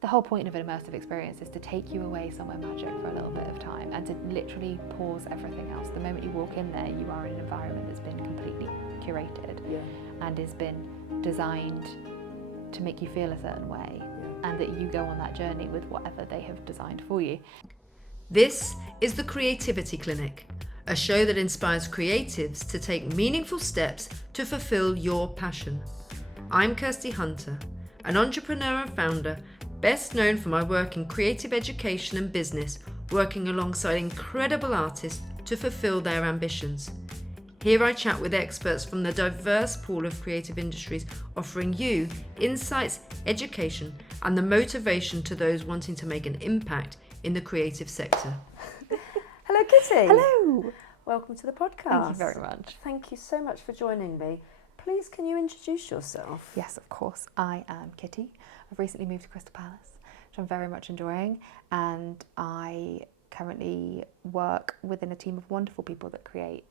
the whole point of an immersive experience is to take you away somewhere magic for a little bit of time and to literally pause everything else. The moment you walk in there, you are in an environment that's been completely curated and has been designed to make you feel a certain way, and that you go on that journey with whatever they have designed for you. This is the Creativity Clinic, a show that inspires creatives to take meaningful steps to fulfill your passion. I'm Kirsty Hunter, an entrepreneur and founder, best known for my work in creative education and business, working alongside incredible artists to fulfill their ambitions. Here I chat with experts from the diverse pool of creative industries, offering you insights, education, and the motivation to those wanting to make an impact in the creative sector. Hello, Kitti. Hello! Welcome to the podcast. Thank you very much. Thank you so much for joining me. Please, can you introduce yourself? Yes, of course. I am Kitti. I've recently moved to Crystal Palace, which I'm very much enjoying, and I currently work within a team of wonderful people that create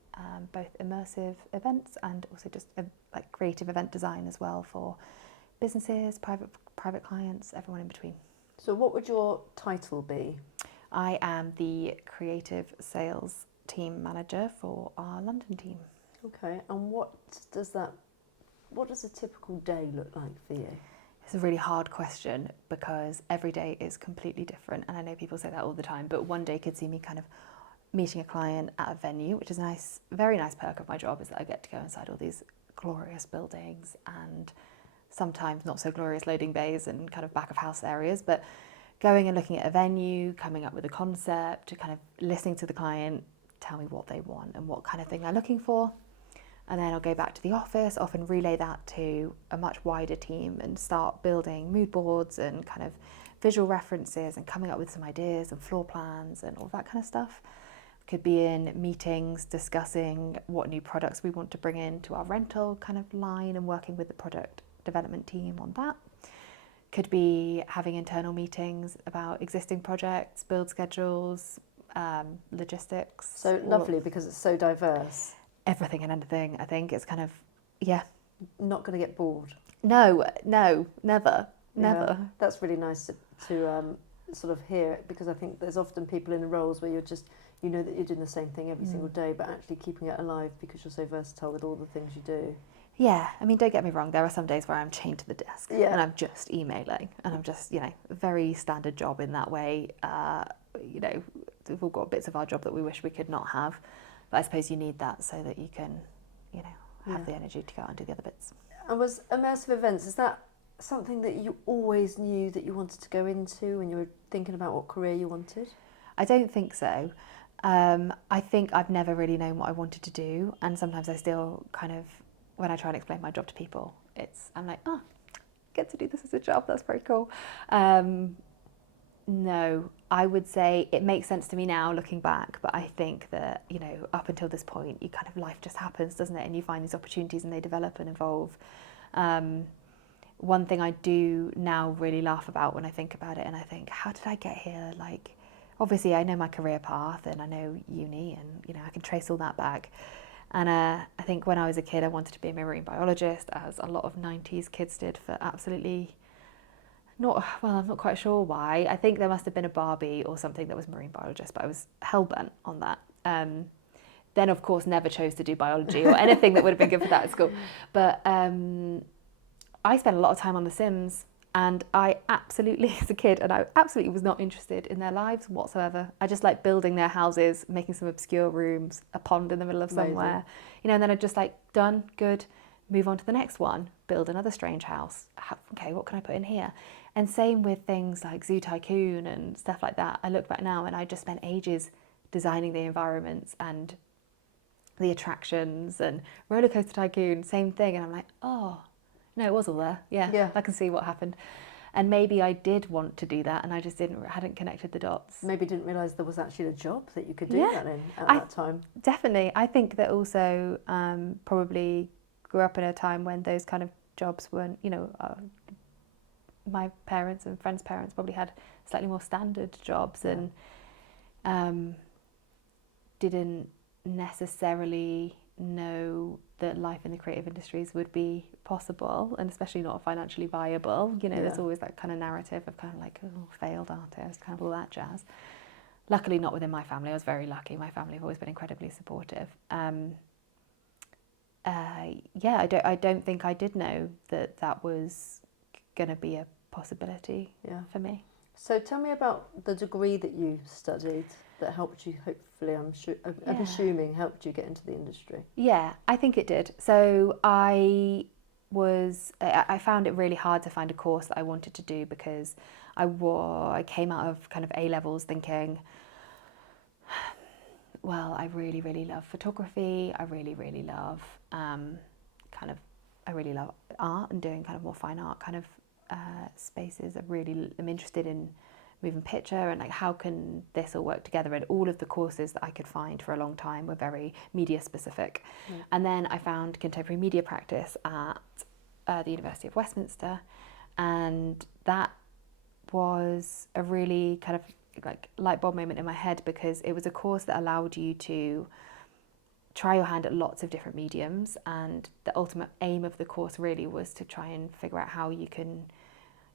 both immersive events and also just like creative event design as well for businesses, private clients, everyone in between. So what would your title be? I am the creative sales team manager for our London team. Okay, and what does a typical day look like for you? It's a really hard question because every day is completely different, and I know people say that all the time, but one day could see me kind of meeting a client at a venue, which is a very nice perk of my job, is that I get to go inside all these glorious buildings and sometimes not so glorious loading bays and kind of back of house areas, but going and looking at a venue, coming up with a concept, kind of listening to the client tell me what they want and what kind of thing they're looking for. And then I'll go back to the office, often relay that to a much wider team and start building mood boards and kind of visual references and coming up with some ideas and floor plans and all that kind of stuff. Could be in meetings discussing what new products we want to bring into our rental kind of line and working with the product development team on that. Could be having internal meetings about existing projects, build schedules, logistics. So lovely because it's so diverse. Everything and anything, I think. It's kind of, yeah. Not going to get bored. No, never. Yeah, that's really nice to sort of hear it, because I think there's often people in roles where you're just, you know that you're doing the same thing every single day, but actually keeping it alive because you're so versatile with all the things you do. Yeah, I mean, don't get me wrong, there are some days where I'm chained to the desk and I'm just emailing and I'm just, a very standard job in that way. We've all got bits of our job that we wish we could not have, but I suppose you need that so that you can, have the energy to go out and do the other bits. And was immersive events, is that something that you always knew that you wanted to go into when you were thinking about what career you wanted? I don't think so. I think I've never really known what I wanted to do, and sometimes I still kind of, when I try and explain my job to people, I'm like, I get to do this as a job, that's very cool. No, I would say it makes sense to me now looking back, but I think that, up until this point, life just happens, doesn't it? And you find these opportunities and they develop and evolve. One thing I do now really laugh about when I think about it, and I think, how did I get here? Like, obviously I know my career path and I know uni and, I can trace all that back. And I think when I was a kid, I wanted to be a marine biologist, as a lot of 90s kids did, for absolutely I'm not quite sure why. I think there must have been a Barbie or something that was marine biologist, but I was hell-bent on that. Then, of course, never chose to do biology or anything that would have been good for that at school. But I spent a lot of time on The Sims, and I absolutely, as a kid, and I absolutely was not interested in their lives whatsoever. I just like building their houses, making some obscure rooms, a pond in the middle of somewhere, and then I'd just done, good, move on to the next one, build another strange house. Okay, what can I put in here? And same with things like Zoo Tycoon and stuff like that. I look back now and I just spent ages designing the environments and the attractions, and Roller Coaster Tycoon, same thing. And I'm like, oh, no, it was all there. Yeah, I can see what happened. And maybe I did want to do that and I just hadn't connected the dots. Maybe didn't realise there was actually a job that you could do that in at that time. Definitely. I think that also probably grew up in a time when those kind of jobs weren't, my parents and friends' parents probably had slightly more standard jobs and didn't necessarily know that life in the creative industries would be possible, and especially not financially viable. You know, there's always that kind of narrative of kind of like, oh, failed artist, kind of all that jazz. Luckily not within my family. I was very lucky. My family have always been incredibly supportive. I don't think I did know that was going to be a possibility for me. So tell me about the degree that you studied that helped you, hopefully, I'm assuming helped you get into the industry. Yeah, I think it did. So I found it really hard to find a course that I wanted to do, because I came out of kind of A-levels thinking, well, I really, really love photography. I really, really love I really love art and doing kind of more fine art kind of spaces. I'm interested in moving picture and like how can this all work together. And all of the courses that I could find for a long time were very media specific. And then I found contemporary media practice at the University of Westminster, and that was a really kind of like light bulb moment in my head, because it was a course that allowed you to try your hand at lots of different mediums, and the ultimate aim of the course really was to try and figure out how you can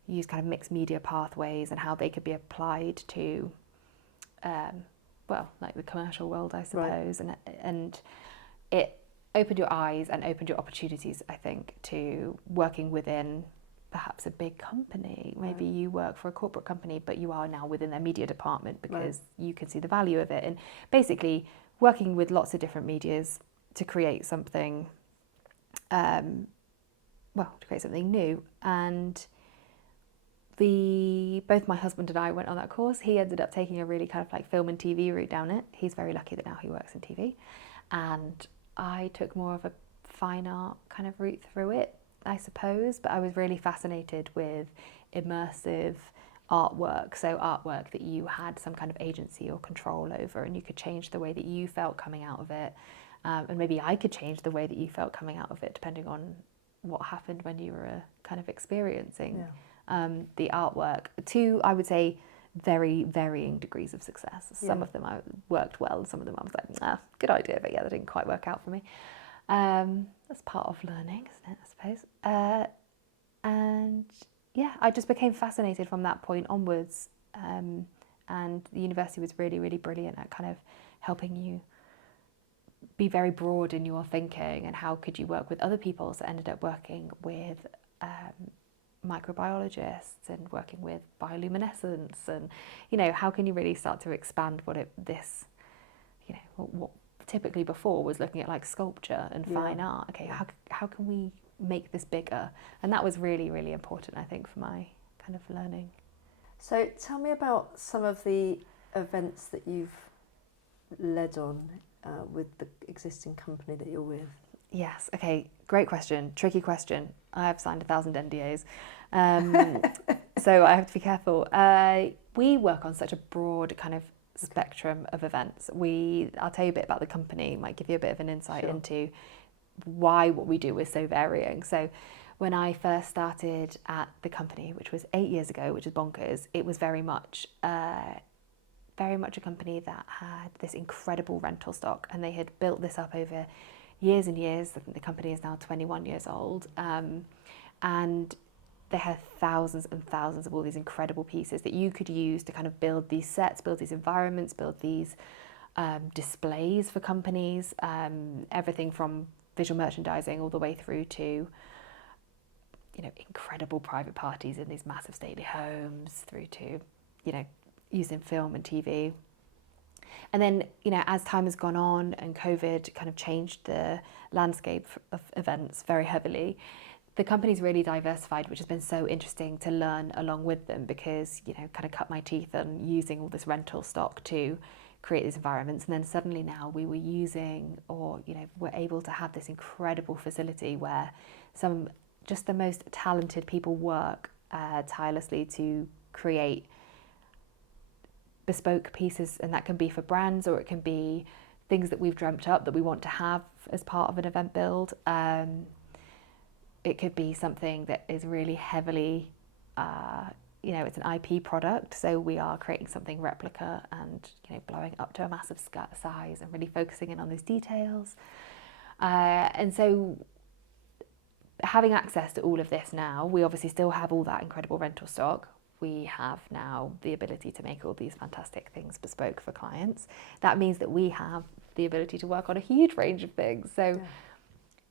use kind of mixed media pathways and how they could be applied to like the commercial world, I suppose. Right. And it opened your eyes and opened your opportunities, I think, to working within perhaps a big company. Maybe you work for a corporate company, but you are now within their media department because you can see the value of it. And basically working with lots of different medias to create something, new. And both my husband and I went on that course. He ended up taking a really kind of like film and TV route down it. He's very lucky that now he works in TV. And I took more of a fine art kind of route through it, I suppose, but I was really fascinated with immersive artwork. So artwork that you had some kind of agency or control over, and you could change the way that you felt coming out of it. And maybe I could change the way that you felt coming out of it, depending on what happened when you were kind of experiencing the artwork. To, I would say, very varying degrees of success. Some of them I worked well, and some of them I was like, good idea, but that didn't quite work out for me. That's part of learning, isn't it, I suppose? And I just became fascinated from that point onwards. And the university was really, really brilliant at kind of helping you be very broad in your thinking and how could you work with other people. So I ended up working with microbiologists and working with bioluminescence, and how can you really start to expand what typically before was looking at like sculpture and fine art. Okay, how can we make this bigger? And that was really, really important, I think, for my kind of learning. So tell me about some of the events that you've led on with the existing company that you're with. Yes, okay, great question, tricky question. I have signed 1,000 NDAs, so I have to be careful. We work on such a broad kind of spectrum of events. I'll tell you a bit about the company, might give you a bit of an insight into why what we do is so varying. So when I first started at the company, which was 8 years ago, which is bonkers, it was very much a company that had this incredible rental stock, and they had built this up over years and years. I think the company is now 21 years old, and they had thousands and thousands of all these incredible pieces that you could use to kind of build these sets, build these environments, build these displays for companies, everything from visual merchandising all the way through to incredible private parties in these massive stately homes, through to using film and TV. And then, as time has gone on and COVID kind of changed the landscape of events very heavily, the company's really diversified, which has been so interesting to learn along with them, because, kind of cut my teeth on using all this rental stock to create these environments. And then suddenly now we were using, or, we're able to have this incredible facility where just the most talented people work tirelessly to create bespoke pieces, and that can be for brands, or it can be things that we've dreamt up that we want to have as part of an event build. It could be something that is really heavily, it's an IP product, so we are creating something replica and blowing up to a massive size and really focusing in on those details. And so having access to all of this now, we obviously still have all that incredible rental stock. We have now the ability to make all these fantastic things bespoke for clients. That means that we have the ability to work on a huge range of things. So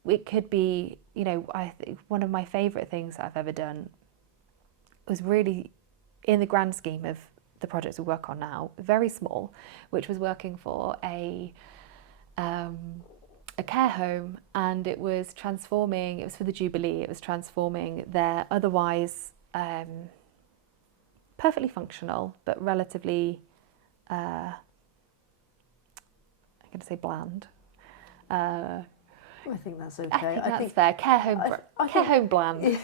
it could be, you know, I think one of my favourite things that I've ever done was really, in the grand scheme of the projects we work on now, very small, which was working for a care home, and it was transforming, it was for the Jubilee, it was transforming their otherwise perfectly functional but relatively, I'm going to say bland. I think that's okay. I think that's fair. Care home bland.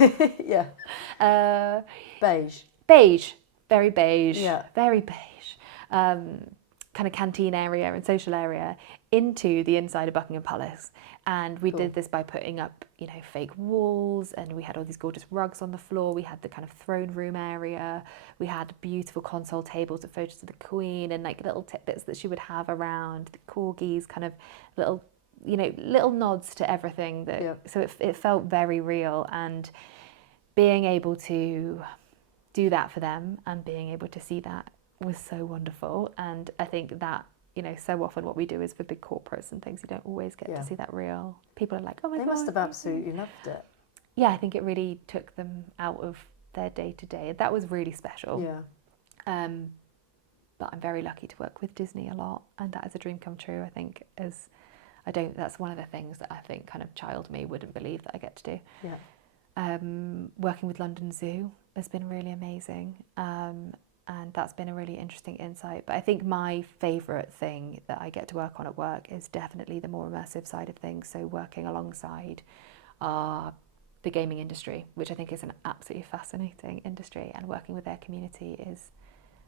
Yeah. Beige. Beige. Very beige. Yeah. Very beige. Kind of canteen area and social area into the inside of Buckingham Palace. And we did this by putting up, you know, fake walls, and we had all these gorgeous rugs on the floor. We had the kind of throne room area. We had beautiful console tables with photos of the Queen and like little tidbits that she would have around, the corgis, kind of little, you know, little nods to everything that, so it felt very real. And being able to do that for them and being able to see that was so wonderful. And I think that, you know, so often what we do is for big corporates and things, you don't always get to see that real. People are like, oh my God. They must have absolutely loved it. Yeah, I think it really took them out of their day to day. That was really special. Yeah. But I'm very lucky to work with Disney a lot, and that is a dream come true. I think that's one of the things that I think kind of child me wouldn't believe that I get to do. Yeah. Working with London Zoo has been really amazing. And that's been a really interesting insight. But I think my favourite thing that I get to work on at work is definitely the more immersive side of things. So working alongside the gaming industry, which I think is an absolutely fascinating industry, and working with their community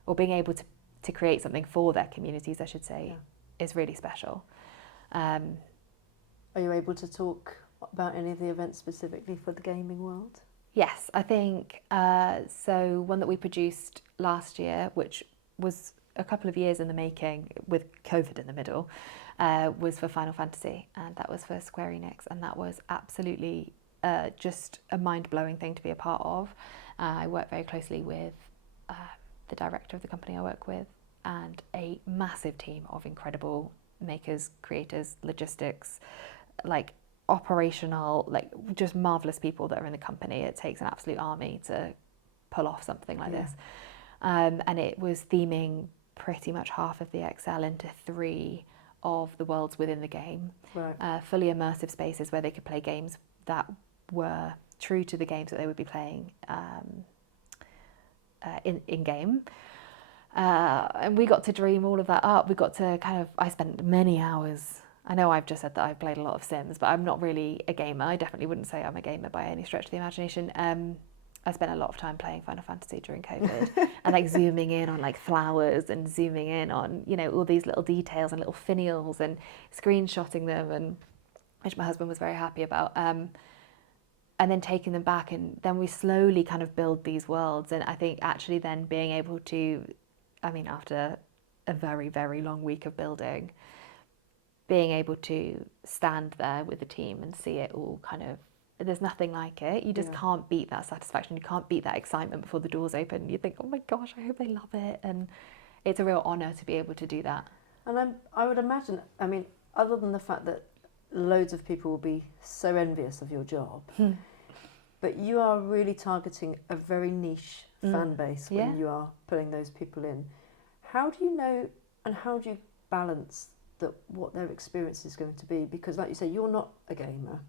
or being able to create something for their communities, I should say, is really special. Are you able to talk about any of the events specifically for the gaming world? Yes, I think so. One that we produced last year, which was a couple of years in the making with COVID in the middle, was for Final Fantasy, and that was for Square Enix, and that was absolutely just a mind-blowing thing to be a part of. I work very closely with the director of the company I work with, and a massive team of incredible makers, creators, logistics, like operational, like just marvelous people that are in the company. It takes an absolute army to pull off something like this. And it was theming pretty much half of the XL into 3 of the worlds within the game. Right. Fully immersive spaces where they could play games that were true to the games that they would be playing in game. And we got to dream all of that up. We got to I spent many hours. I know I've just said that I've played a lot of Sims, but I'm not really a gamer. I definitely wouldn't say I'm a gamer by any stretch of the imagination. I spent a lot of time playing Final Fantasy during COVID and like zooming in on like flowers and zooming in on, you know, all these little details and little finials and screenshotting them, and which my husband was very happy about. And then taking them back, and then we slowly kind of build these worlds. And I think actually then being able to, I mean, after a very, very long week of building, being able to stand there with the team and see it all kind of, there's nothing like it. You just can't beat that satisfaction. You can't beat that excitement before the doors open. You think, oh my gosh, I hope they love it. And it's a real honour to be able to do that. And I would imagine, I mean, other than the fact that loads of people will be so envious of your job, but you are really targeting a very niche fan base when you are putting those people in. How do you know, and how do you balance what their experience is going to be? Because like you say, you're not a gamer.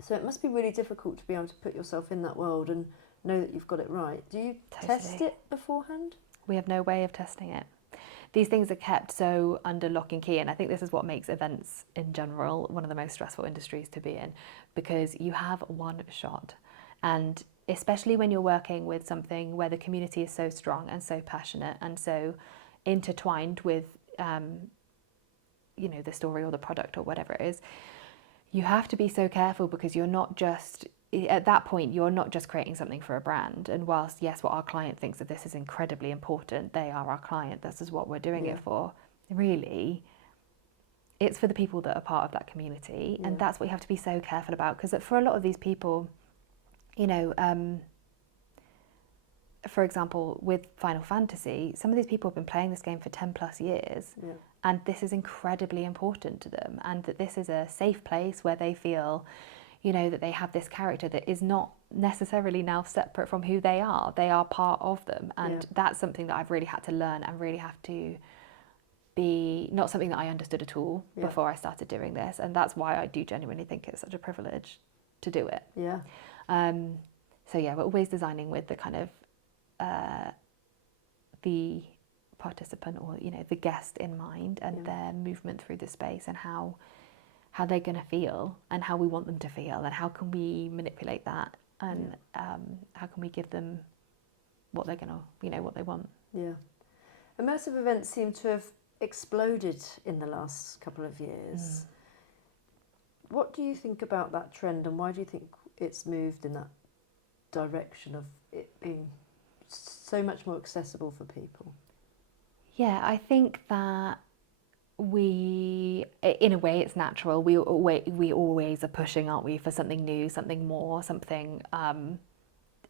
So it must be really difficult to be able to put yourself in that world and know that you've got it right. Do you test it beforehand? We have no way of testing it. These things are kept so under lock and key, and I think this is what makes events in general one of the most stressful industries to be in, because you have one shot. And especially when you're working with something where the community is so strong and so passionate and so intertwined with you know, the story or the product or whatever it is, you have to be so careful, because you're not just, at that point, you're not just creating something for a brand. And whilst, yes, what our client thinks of this is incredibly important, they are our client, this is what we're doing it for, really, it's for the people that are part of that community, and that's what you have to be so careful about, because for a lot of these people, you know, for example, with Final Fantasy, some of these people have been playing this game for 10 plus years, and this is incredibly important to them, and that this is a safe place where they feel, you know, that they have this character that is not necessarily now separate from who they are. They are part of them, and that's something that I've really had to learn and really have to be, not something that I understood at all before I started doing this, and that's why I do genuinely think it's such a privilege to do it. So yeah, we're always designing with the kind of the participant, or you know, the guest in mind, and their movement through the space, and how they're going to feel, and how we want them to feel, and how can we manipulate that, and how can we give them what they're going to, you know, what they want. Immersive events seem to have exploded in the last couple of years. What do you think about that trend, and why do you think it's moved in that direction of it being so much more accessible for people? Yeah, I think that we, in a way, it's natural. We always are pushing, aren't we, for something new, something more, something,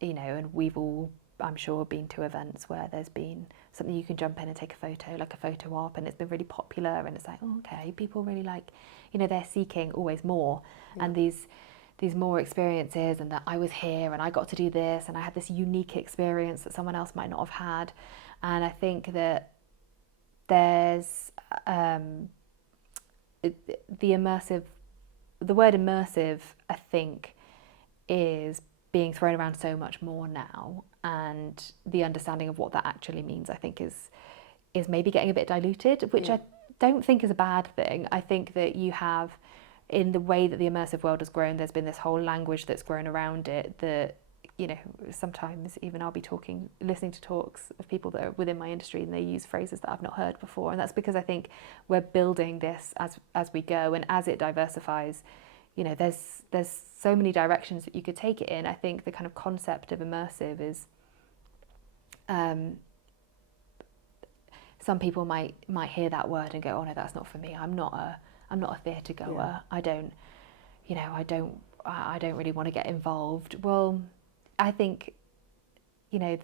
you know, and we've all, I'm sure, been to events where there's been something you can jump in and take a photo, like a photo op, and it's been really popular, and it's like, oh, okay, people really like, you know, they're seeking always more, and these more experiences, and that I was here and I got to do this, and I had this unique experience that someone else might not have had. And I think that there's the word immersive, I think, is being thrown around so much more now, and the understanding of what that actually means, I think, is maybe getting a bit diluted, which I don't think is a bad thing. I think that you have, in the way that the immersive world has grown, there's been this whole language that's grown around it that, you know, sometimes even I'll be listening to talks of people that are within my industry, and they use phrases that I've not heard before. And that's because I think we're building this as we go, and as it diversifies, you know, there's so many directions that you could take it in. I think the kind of concept of immersive is, some people might hear that word and go, oh no, that's not for me. I'm not a theatre goer. I don't really want to get involved. Well, I think, you know,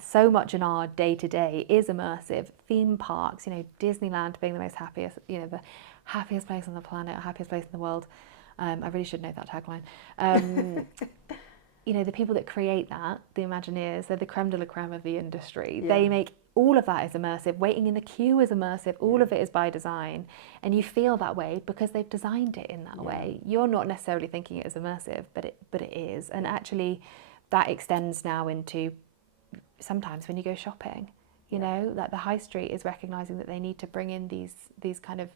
so much in our day to day is immersive. Theme parks, you know, Disneyland being the most happiest, you know, the happiest place on the planet, happiest place in the world. I really should know that tagline. You know, the people that create that, the Imagineers, they're the creme de la creme of the industry. They make all of that is immersive. Waiting in the queue is immersive. All of it is by design, and you feel that way because they've designed it in that way. You're not necessarily thinking it is immersive, but it is. And actually, that extends now into sometimes when you go shopping. You know, like the high street is recognizing that they need to bring in these kind of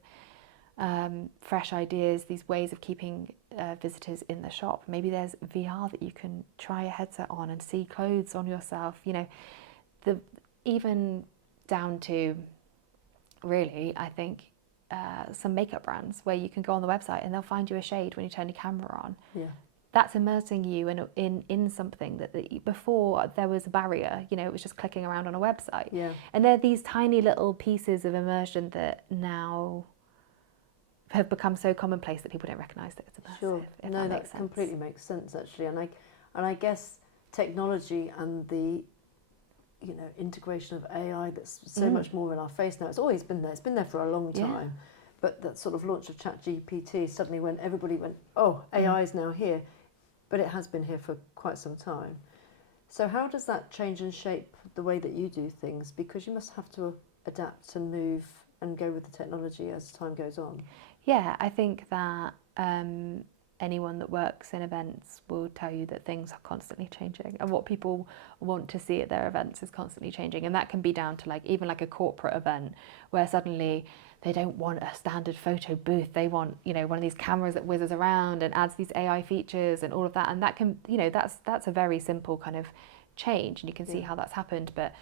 fresh ideas, these ways of keeping visitors in the shop. Maybe there's VR that you can try a headset on and see clothes on yourself. You know, even down to, really, I think, some makeup brands where you can go on the website and they'll find you a shade when you turn your camera on. That's immersing you in something that before there was a barrier. You know, it was just clicking around on a website. And there are these tiny little pieces of immersion that now have become so commonplace that people don't recognise that it's immersive. No, that completely makes sense, actually. And I guess technology and the, you know, integration of AI that's so much more in our face now. It's always been there. It's been there for a long time. But that sort of launch of ChatGPT, suddenly when everybody went, oh, AI is now here. But it has been here for quite some time. So how does that change and shape the way that you do things? Because you must have to adapt and move and go with the technology as time goes on. Yeah, I think that anyone that works in events will tell you that things are constantly changing, and what people want to see at their events is constantly changing. And that can be down to even a corporate event where suddenly they don't want a standard photo booth. They want, you know, one of these cameras that whizzes around and adds these AI features and all of that. And that can, you know, that's a very simple kind of change, and you can see how that's happened. But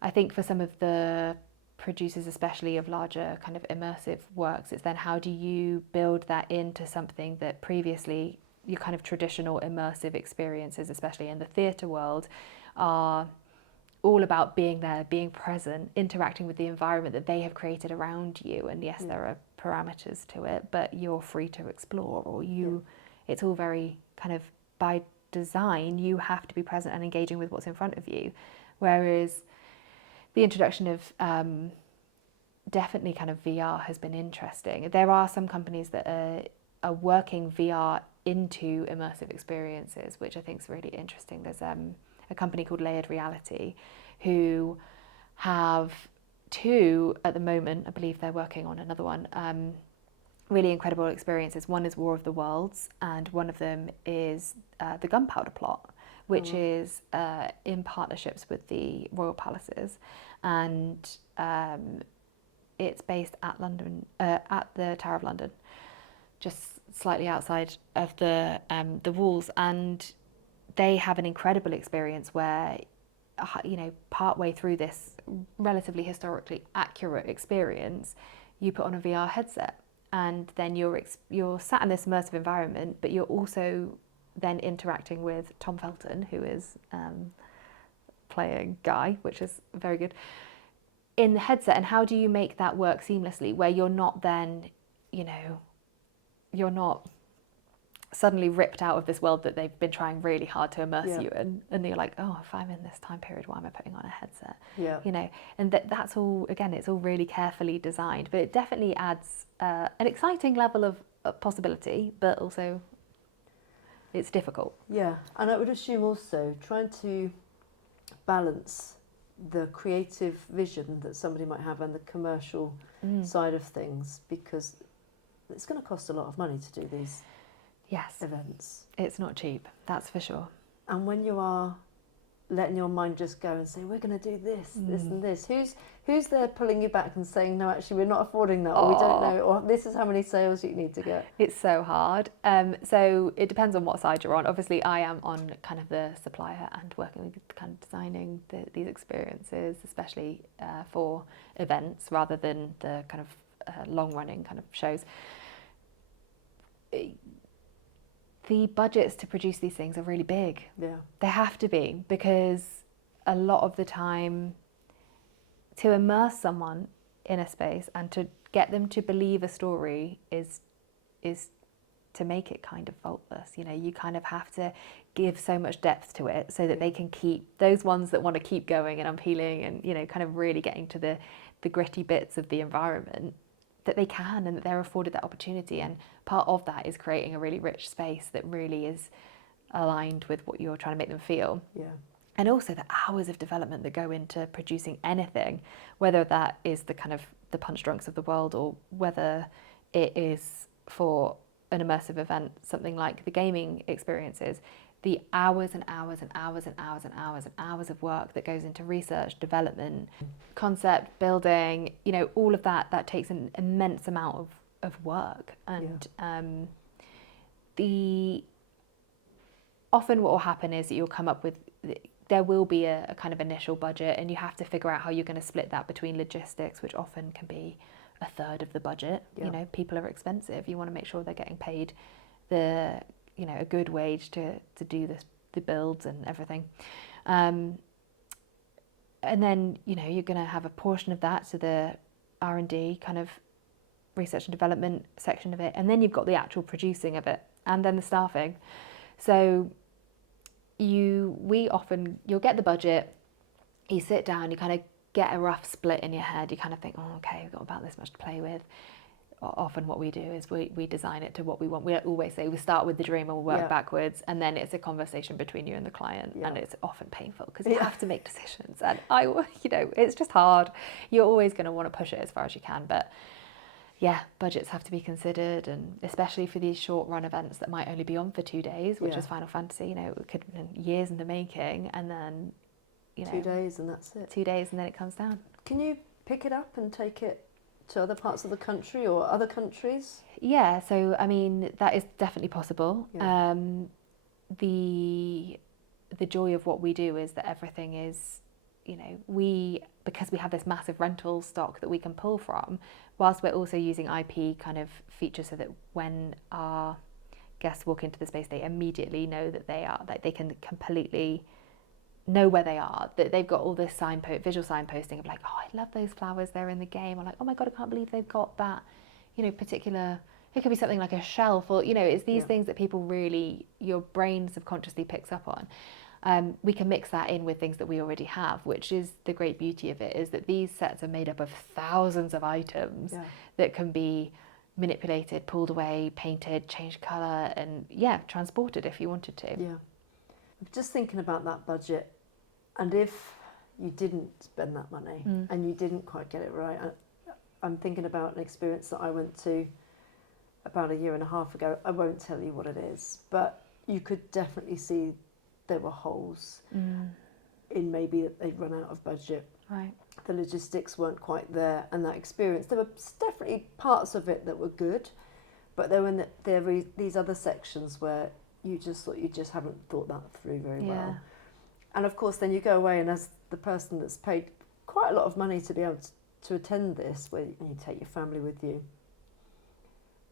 I think for some of the producers, especially of larger kind of immersive works, it's then how do you build that into something that previously your kind of traditional immersive experiences, especially in the theatre world, are all about being there, being present, interacting with the environment that they have created around you. And yes, there are parameters to it, but you're free to explore, or it's all very kind of by design, you have to be present and engaging with what's in front of you. Whereas the introduction of definitely kind of VR has been interesting. There are some companies that are working VR into immersive experiences, which I think is really interesting. There's a company called Layered Reality who have two at the moment. I believe they're working on another one. Really incredible experiences. One is War of the Worlds, and one of them is the Gunpowder Plot, which is in partnerships with the Royal Palaces, and it's based at London, at the Tower of London, just slightly outside of the walls. And they have an incredible experience where, you know, partway through this relatively historically accurate experience, you put on a VR headset, and then you're sat in this immersive environment, but you're also then interacting with Tom Felton, who is playing Guy, which is very good, in the headset. And how do you make that work seamlessly, where you're not then, you know, you're not suddenly ripped out of this world that they've been trying really hard to immerse you in, and you're like, oh, if I'm in this time period, why am I putting on a headset? You know, and that's all, again, it's all really carefully designed, but it definitely adds an exciting level of possibility, but also it's difficult. Yeah, and I would assume also trying to balance the creative vision that somebody might have and the commercial side of things, because it's going to cost a lot of money to do these events. It's not cheap, that's for sure. And when you are letting your mind just go and say, we're going to do this, this and this, who's there pulling you back and saying, no, actually we're not affording that, or we don't know, or this is how many sales you need to get? It's so hard. So it depends on what side you're on. Obviously I am on kind of the supplier and working with kind of designing these experiences, especially for events rather than the kind of long running kind of shows. The budgets to produce these things are really big. Yeah. They have to be, because a lot of the time, to immerse someone in a space and to get them to believe a story is to make it kind of faultless. You know, you kind of have to give so much depth to it so that they can keep, those ones that want to keep going and unpeeling and, you know, kind of really getting to the gritty bits of the environment, that they can, and that they're afforded that opportunity. And part of that is creating a really rich space that really is aligned with what you're trying to make them feel. Yeah. And also the hours of development that go into producing anything, whether that is the kind of the punch drunks of the world, or whether it is for an immersive event, something like the gaming experiences, the hours and hours and hours and hours and hours and hours of work that goes into research, development, concept building, you know, all of that takes an immense amount of work. And often what will happen is that you'll come up with, there will be a kind of initial budget, and you have to figure out how you're going to split that between logistics, which often can be a third of the budget. You know, people are expensive. You want to make sure they're getting paid a good wage to do the builds and everything. And then, you know, you're going to have a portion of that to the R&D kind of research and development section of it. And then you've got the actual producing of it, and then the staffing. So you'll get the budget, you sit down, you kind of get a rough split in your head. You kind of think, oh, okay, we've got about this much to play with. Often what we do is we design it to what we want. We always say we start with the dream and we'll work backwards, and then it's a conversation between you and the client, and it's often painful because you have to make decisions, and it's just hard. You're always going to want to push it as far as you can, but budgets have to be considered, and especially for these short run events that might only be on for 2 days, which is Final Fantasy. You know, it could have been years in the making, and then 2 days and that's it. 2 days and then it comes down. Can you pick it up and take it to other parts of the country or other countries? Yeah, so I mean that is definitely possible. Yeah. The joy of what we do is that everything is, because we have this massive rental stock that we can pull from, whilst we're also using IP kind of features so that when our guests walk into the space, they immediately know that they can completely know where they are, that they've got all this visual signposting of like, oh, I love those flowers, they're in the game, or like, oh my God, I can't believe they've got that, you know, particular, it could be something like a shelf, or, you know, it's these things that people really, your brain subconsciously picks up on. We can mix that in with things that we already have, which is the great beauty of it, is that these sets are made up of thousands of items that can be manipulated, pulled away, painted, changed colour, and transported if you wanted to. Yeah. I'm just thinking about that budget, and if you didn't spend that money and you didn't quite get it right, I'm thinking about an experience that I went to about 1.5 years ago. I won't tell you what it is, but you could definitely see there were holes in maybe that they'd run out of budget. Right. The logistics weren't quite there, and that experience, there were definitely parts of it that were good, but there were these other sections where you just thought you just haven't thought that through very well. And of course then you go away, and as the person that's paid quite a lot of money to be able to attend this, where you take your family with you,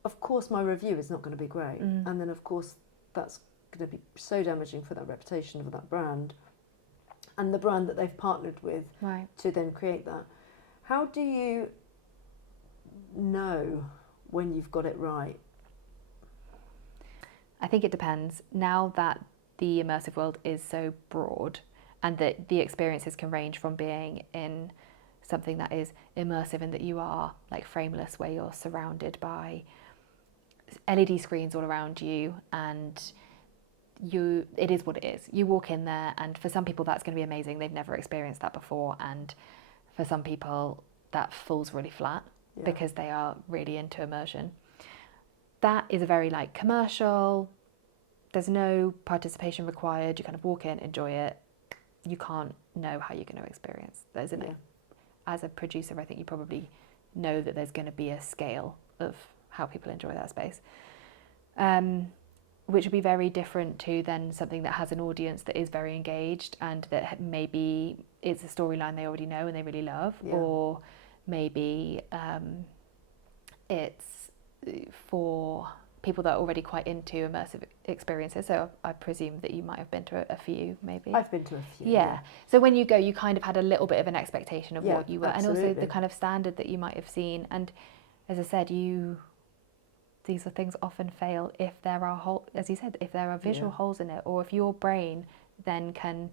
of course my review is not going to be great, and then of course that's going to be so damaging for that reputation of that brand and the brand that they've partnered with to then create that. How do you know when you've got it right? I think it depends. Now that the immersive world is so broad, and that the experiences can range from being in something that is immersive in that you are like frameless, where you're surrounded by LED screens all around you, and it is what it is. You walk in there, and for some people that's going to be amazing. They've never experienced that before, and for some people that falls really flat because they are really into immersion. That is a very like commercial, there's no participation required. You kind of walk in, enjoy it. You can't know how you're going to experience. There's as a producer, I think you probably know that there's going to be a scale of how people enjoy that space. Which would be very different to then something that has an audience that is very engaged, and that maybe it's a storyline they already know and they really love, or maybe it's for people that are already quite into immersive experiences. So I presume that you might have been to a few, maybe. I've been to a few. Yeah. So when you go, you kind of had a little bit of an expectation of what you were, absolutely. and also the kind of standard that you might have seen. And as I said, these are things often fail if there are as you said, if there are visual holes in it, or if your brain then can,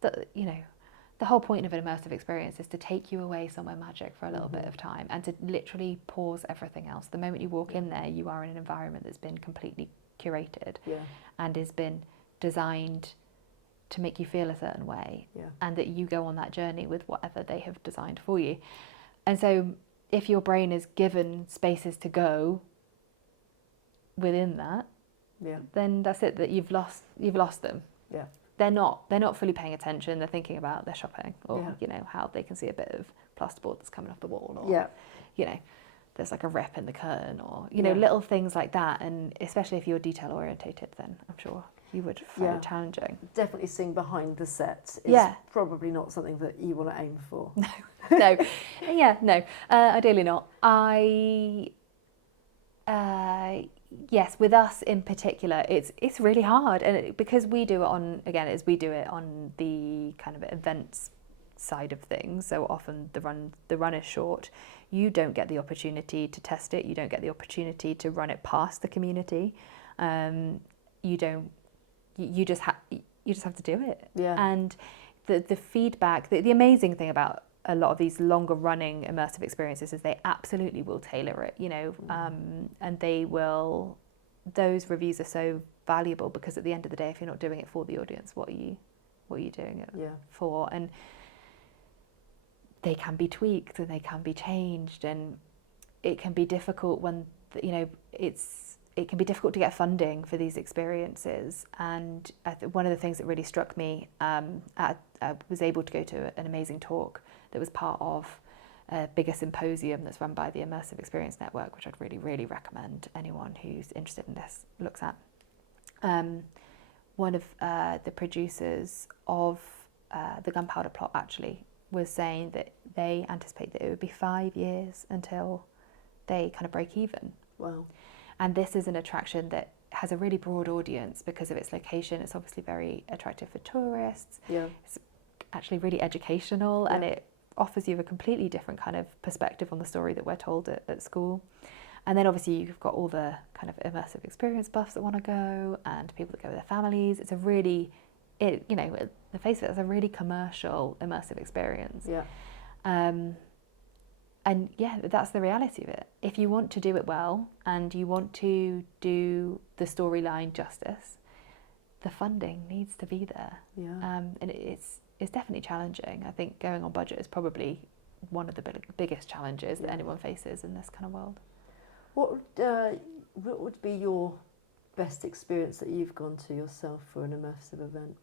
the whole point of an immersive experience is to take you away somewhere magic for a little bit of time, and to literally pause everything else. The moment you walk in there, you are in an environment that's been completely curated and has been designed to make you feel a certain way, and that you go on that journey with whatever they have designed for you. And so if your brain is given spaces to go within that, then that's it, that you've lost them. They're not fully paying attention. They're thinking about their shopping, or how they can see a bit of plasterboard that's coming off the wall, or there's like a rip in the curtain, or little things like that. And especially if you're detail orientated, then I'm sure you would find it challenging. Definitely seeing behind the set is probably not something that you want to aim for. No, ideally not. Yes, with us in particular, it's really hard, and because we do it on the kind of events side of things. So often the run is short. You don't get the opportunity to test it. You don't get the opportunity to run it past the community. You just have to do it. And the feedback, the amazing thing about a lot of these longer running immersive experiences is they absolutely will tailor it, and those reviews are so valuable, because at the end of the day, if you're not doing it for the audience, what are you doing it for? And they can be tweaked and they can be changed, and it can be difficult when it can be difficult to get funding for these experiences. And one of the things that really struck me, I was able to go to an amazing talk that was part of a bigger symposium that's run by the Immersive Experience Network, which I'd really, really recommend anyone who's interested in this looks at. One of the producers of the Gunpowder Plot actually was saying that they anticipate that it would be 5 years until they kind of break even. Wow. And this is an attraction that has a really broad audience because of its location. It's obviously very attractive for tourists. Yeah. It's actually really educational, and it offers you a completely different kind of perspective on the story that we're told at school. And then obviously you've got all the kind of immersive experience buffs that want to go, and people that go with their families. It's a really, you know, the face of it is a really commercial immersive experience. Yeah. And yeah, that's the reality of it. If you want to do it well and you want to do the storyline justice, the funding needs to be there. Yeah. And it's definitely challenging. I think going on budget is probably one of the biggest challenges that anyone faces in this kind of world. What would be your best experience that you've gone to yourself for an immersive event?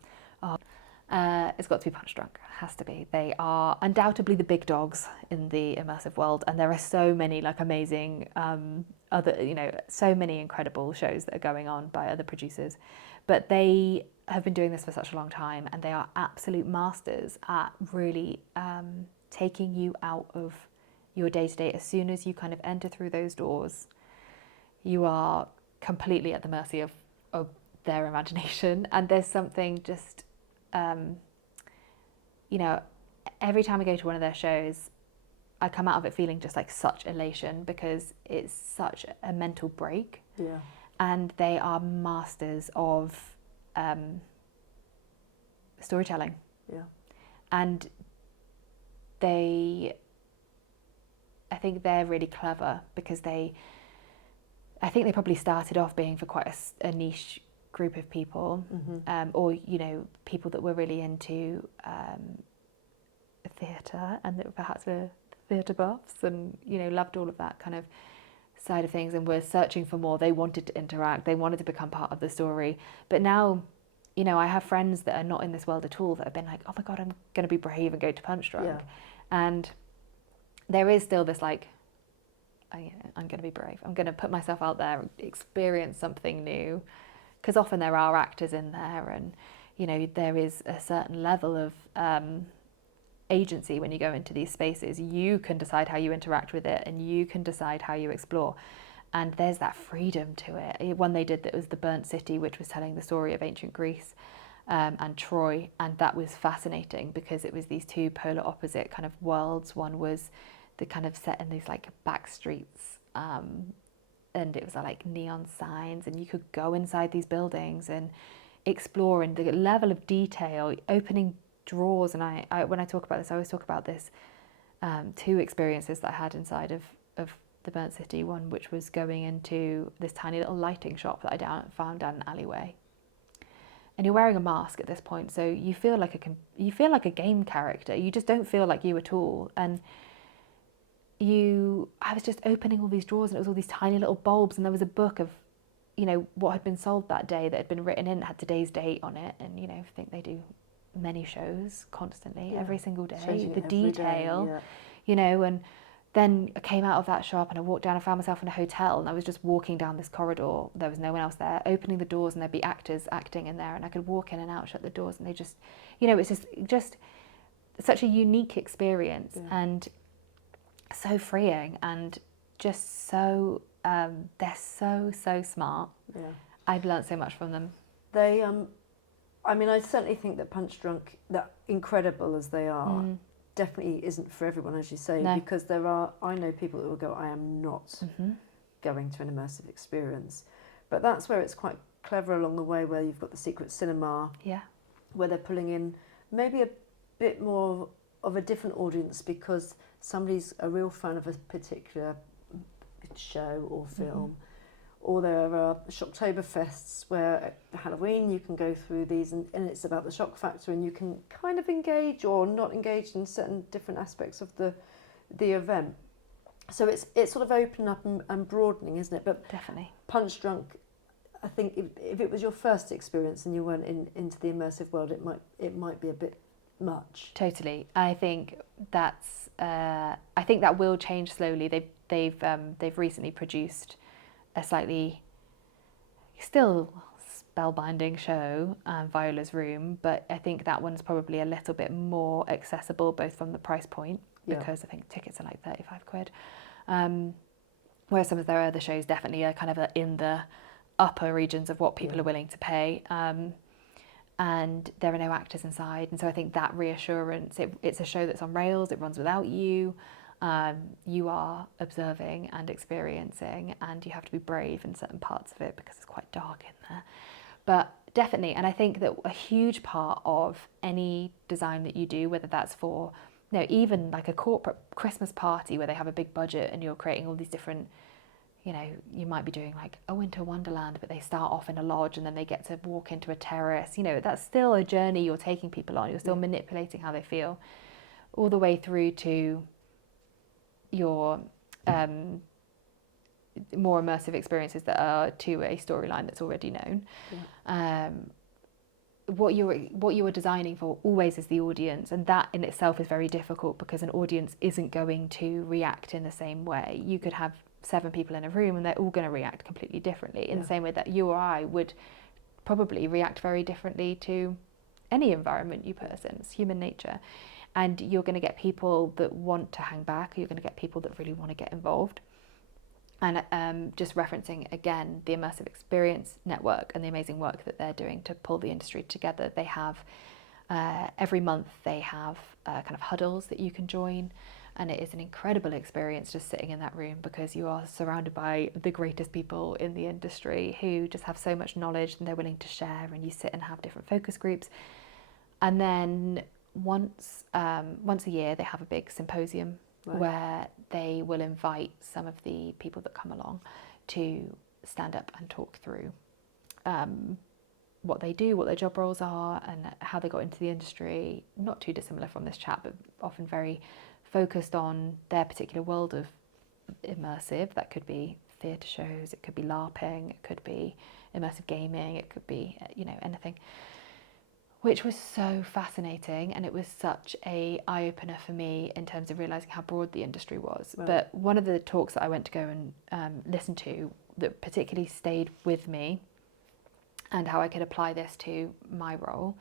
It's got to be Punch Drunk. It has to be. They are undoubtedly the big dogs in the immersive world, and there are so many like amazing so many incredible shows that are going on by other producers. But they have been doing this for such a long time, and they are absolute masters at really taking you out of your day-to-day. As soon as you kind of enter through those doors, you are completely at the mercy of their imagination. And there's something just, every time I go to one of their shows, I come out of it feeling just like such elation, because it's such a mental break. Yeah. And they are masters of storytelling. Yeah. And I think they're really clever, because I think they probably started off being for quite a niche group of people, or people that were really into theatre, and that perhaps were theatre buffs, and loved all of that kind of side of things, and were searching for more. They wanted to interact, they wanted to become part of the story. But now, I have friends that are not in this world at all that have been like, oh my God, I'm going to be brave and go to Punch Drunk. Yeah. And there is still this like, I'm going to be brave. I'm going to put myself out there, experience something new. Because often there are actors in there, and, there is a certain level of agency when you go into these spaces. You can decide how you interact with it, and you can decide how you explore. And there's that freedom to it. One they did that was the Burnt City, which was telling the story of ancient Greece and Troy. And that was fascinating, because it was these two polar opposite kind of worlds. One was the kind of set in these like back streets, and it was like neon signs, and you could go inside these buildings and explore, and the level of detail, opening drawers. And I when I talk about this, I always talk about this two experiences that I had inside of the Burnt City. One which was going into this tiny little lighting shop that I found down an alleyway, and you're wearing a mask at this point, so you feel like a game character. You just don't feel like you at all. And I was just opening all these drawers, and it was all these tiny little bulbs, and there was a book of what had been sold that day that had been written in, had today's date on it. And I think they do many shows constantly, every single day. Changing The it every detail, day, and then I came out of that shop and I walked down, I found myself in a hotel, and I was just walking down this corridor. There was no one else there, opening the doors, and there'd be actors acting in there, and I could walk in and out, shut the doors, and they just, it's just such a unique experience, and so freeing, and just so, they're so smart. Yeah. I've learnt so much from them. They, I certainly think that Punch Drunk, that incredible as they are, definitely isn't for everyone, as you say, because I know people that will go, I am not going to an immersive experience. But that's where it's quite clever along the way, where you've got the secret cinema, where they're pulling in maybe a bit more of a different audience, because somebody's a real fan of a particular show or film. Or there are Shocktoberfests where at Halloween you can go through these, and it's about the shock factor, and you can kind of engage or not engage in certain different aspects of the event. So it's sort of opening up and broadening, isn't it? But definitely. Punch Drunk, I think if it was your first experience and you went into the immersive world, it might be a bit much. Totally. I think that will change slowly. They've recently produced a slightly still spellbinding show, Viola's Room, but I think that one's probably a little bit more accessible, both from the price point, because I think tickets are like 35 quid, whereas some of their other shows definitely are kind of in the upper regions of what people are willing to pay. And there are no actors inside. And so I think that reassurance, it's a show that's on rails, it runs without you. You are observing and experiencing, and you have to be brave in certain parts of it because it's quite dark in there. But definitely, and I think that a huge part of any design that you do, whether that's for, even like a corporate Christmas party where they have a big budget and you're creating all these different, you might be doing like a winter wonderland, but they start off in a lodge and then they get to walk into a terrace. That's still a journey you're taking people on. You're still manipulating how they feel, all the way through to your more immersive experiences that are to a storyline that's already known. What you are designing for always is the audience, and that in itself is very difficult because an audience isn't going to react in the same way. You could have 7 people in a room and they're all going to react completely differently, in the same way that you or I would probably react very differently to any environment you put us in. It's human nature. And you're going to get people that want to hang back, you're going to get people that really want to get involved. And just referencing again the Immersive Experience Network and the amazing work that they're doing to pull the industry together. They have every month they have kind of huddles that you can join, and it is an incredible experience just sitting in that room because you are surrounded by the greatest people in the industry who just have so much knowledge and they're willing to share, and you sit and have different focus groups. And then once a year they have a big symposium where they will invite some of the people that come along to stand up and talk through what they do, what their job roles are, and how they got into the industry. Not too dissimilar from this chat, but often very focused on their particular world of immersive. That could be theatre shows, it could be LARPing, it could be immersive gaming, it could be anything, which was so fascinating, and it was such a eye-opener for me in terms of realising how broad the industry was. But one of the talks that I went to go and listen to that particularly stayed with me and how I could apply this to my role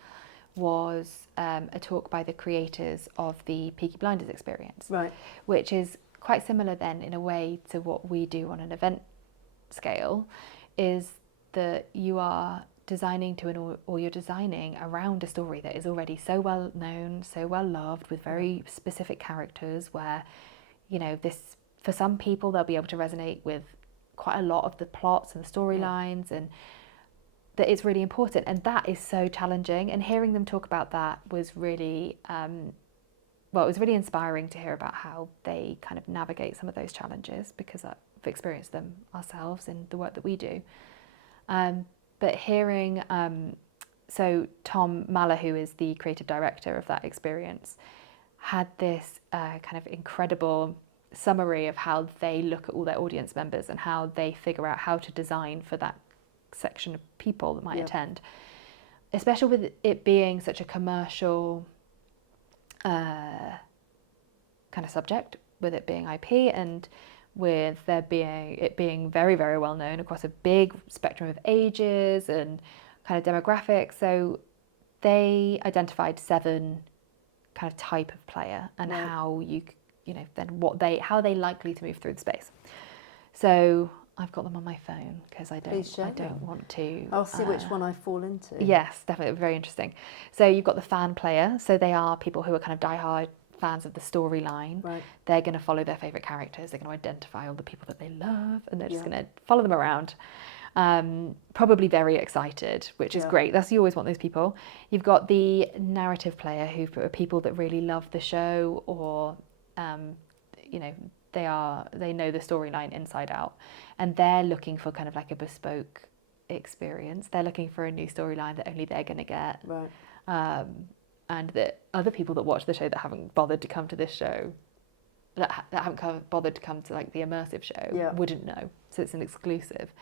was a talk by the creators of the Peaky Blinders experience, which is quite similar then in a way to what we do on an event scale, is that you are designing or you're designing around a story that is already so well known, so well loved, with very specific characters where, this, for some people, they'll be able to resonate with quite a lot of the plots and the storylines, and that it's really important. And that is so challenging. And hearing them talk about that was really, it was really inspiring to hear about how they kind of navigate some of those challenges, because I've experienced them ourselves in the work that we do. But hearing, so Tom Maller, who is the creative director of that experience, had this kind of incredible summary of how they look at all their audience members and how they figure out how to design for that section of people that might attend, especially with it being such a commercial kind of subject, with it being IP and with it being very, very well known across a big spectrum of ages and kind of demographics. So they identified 7 kind of type of player and how how they likely to move through the space. So I've got them on my phone because I don't want to. I'll see which one I fall into. Yes, definitely, very interesting. So you've got the fan player. So they are people who are kind of diehard fans of the storyline. They're going to follow their favourite characters. They're going to identify all the people that they love, and they're just going to follow them around. Probably very excited, which is great. You always want those people. You've got the narrative player, who are people that really love the show, or they know the storyline inside out, and they're looking for kind of like a bespoke experience. They're looking for a new storyline that only they're going to get. And that other people that watch the show that haven't bothered to come to this show, that haven't bothered to come to like the immersive show, wouldn't know. So it's an exclusive.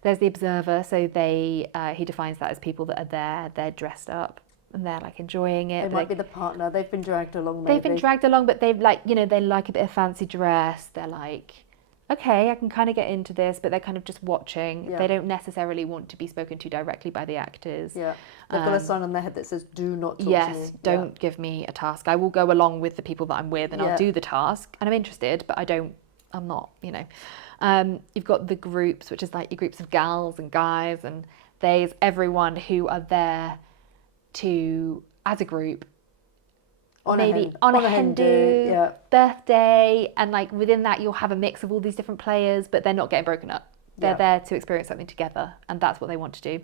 There's the observer. So he defines that as people that are there, they're dressed up and they're like enjoying it. They might be the partner. They've been dragged along. They've been dragged along, but they've they like a bit of fancy dress. They're like, okay, I can kind of get into this, but they're kind of just watching. They don't necessarily want to be spoken to directly by the actors. They've got a sign on their head that says, do not talk to me. Yes, don't give me a task. I will go along with the people that I'm with and I'll do the task. And I'm interested, but I don't I'm not, You've got the groups, which is like your groups of gals and guys, and there's everyone who are there to, as a group, maybe on a Hindu birthday, and like within that you'll have a mix of all these different players, but they're not getting broken up. They're there to experience something together, and that's what they want to do.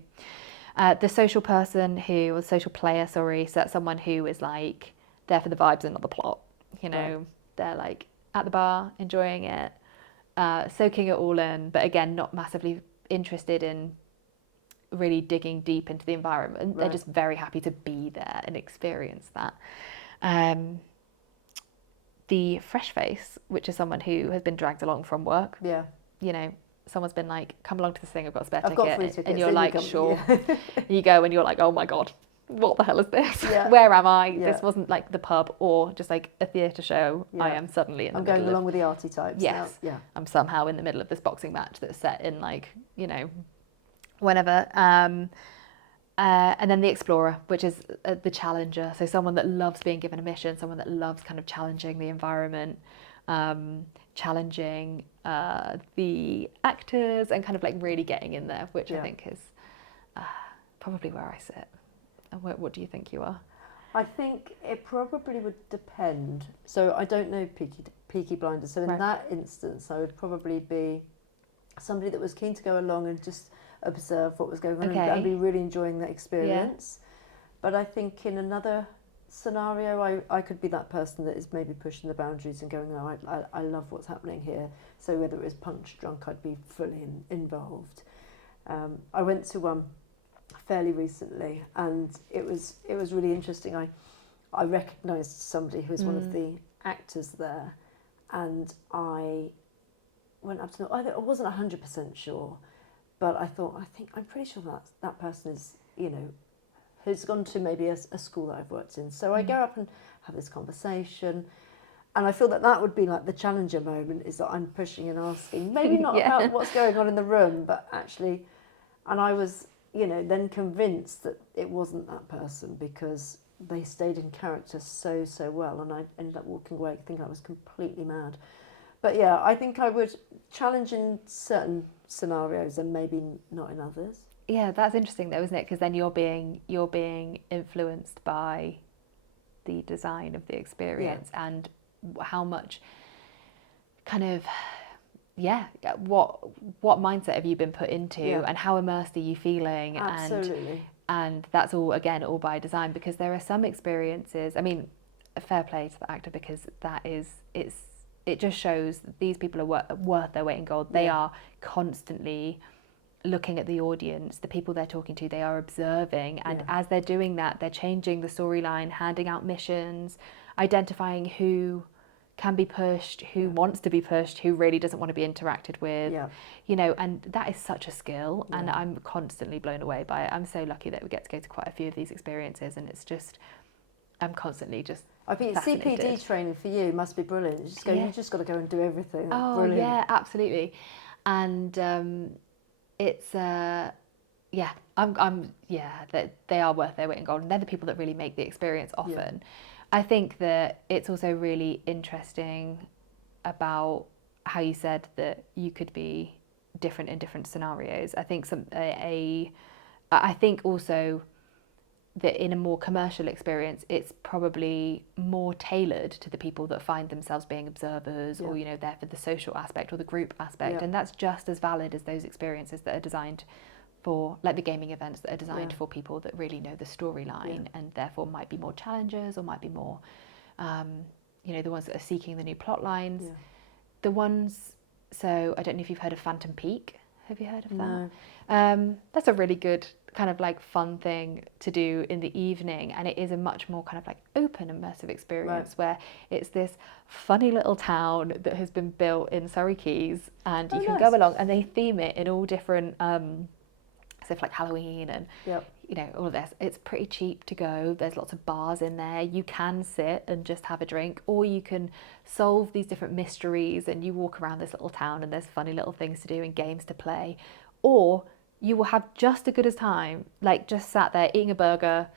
The social person or social player, sorry, so that's someone who is like there for the vibes and not the plot. They're like at the bar, enjoying it, soaking it all in, but again, not massively interested in really digging deep into the environment. Right. They're just very happy to be there and experience that. The fresh face, which is someone who has been dragged along from work. Yeah. Someone's been like, come along to this thing, I've got a spare ticket. Got free tickets. And you're like, sure. Yeah. You go and you're like, oh my God, what the hell is this? Yeah. Where am I? Yeah. This wasn't like the pub or just like a theatre show. Yeah. I am suddenly in the middle I'm going along with the arty types. Yes. Now. Yeah. I'm somehow in the middle of this boxing match that's set in like, whenever. And then the explorer, which is the challenger. So someone that loves being given a mission, someone that loves kind of challenging the environment, challenging the actors, and kind of like really getting in there, which I think is probably where I sit. And what do you think you are? I think it probably would depend. So I don't know Peaky Blinders. So in that instance, I would probably be somebody that was keen to go along and just observe what was going on and be really enjoying the experience. Yeah. But I think in another scenario, I could be that person that is maybe pushing the boundaries and going, oh, I love what's happening here. So whether it was punch drunk, I'd be fully involved. I went to one fairly recently, and it was really interesting. I recognised somebody who was one of the actors there, and I went up to them. I wasn't 100% sure, but I'm pretty sure that person is, who's gone to maybe a school that I've worked in. So I go up and have this conversation, and I feel that would be like the challenger moment, is that I'm pushing and asking, maybe not about what's going on in the room, but actually, and I was, then convinced that it wasn't that person, because they stayed in character so well, and I ended up walking away thinking I was completely mad. But yeah, I think I would challenge in certain scenarios and maybe not in others. Yeah, that's interesting though, isn't it? Because then you're being influenced by the design of the experience and how much kind of what mindset have you been put into and how immersed are you feeling? Absolutely. And that's all by design, because there are some experiences, I mean, fair play to the actor, because it just shows that these people are worth their weight in gold. They are constantly looking at the audience, the people they're talking to, they are observing, and as they're doing that, they're changing the storyline, handing out missions, identifying who can be pushed, who wants to be pushed, who really doesn't want to be interacted with, and that is such a skill, and I'm constantly blown away by it. I'm so lucky that we get to go to quite a few of these experiences, and it's just, I'm constantly just I think CPD training for you must be brilliant. You just got to go and do everything. That's brilliant. Yeah, absolutely. And it's that they are worth their weight in gold, and they're the people that really make the experience often. I think that it's also really interesting about how you said that you could be different in different scenarios. I think I think also that in a more commercial experience, it's probably more tailored to the people that find themselves being observers or, there for the social aspect or the group aspect. And that's just as valid as those experiences that are designed for, like the gaming events that are designed for people that really know the storyline and therefore might be more challengers or might be more, the ones that are seeking the new plot lines. Yeah. The ones, so I don't know if you've heard of Phantom Peak. Have you heard of that? No. That's a really good kind of like fun thing to do in the evening, and it is a much more kind of like open immersive experience where it's this funny little town that has been built in Surrey Quays, and you can go along, and they theme it in all different stuff like Halloween and all of this. It's pretty cheap to go. There's lots of bars in there. You can sit and just have a drink, or you can solve these different mysteries and you walk around this little town and there's funny little things to do and games to play, or you will have just as good as time, like just sat there eating a burger,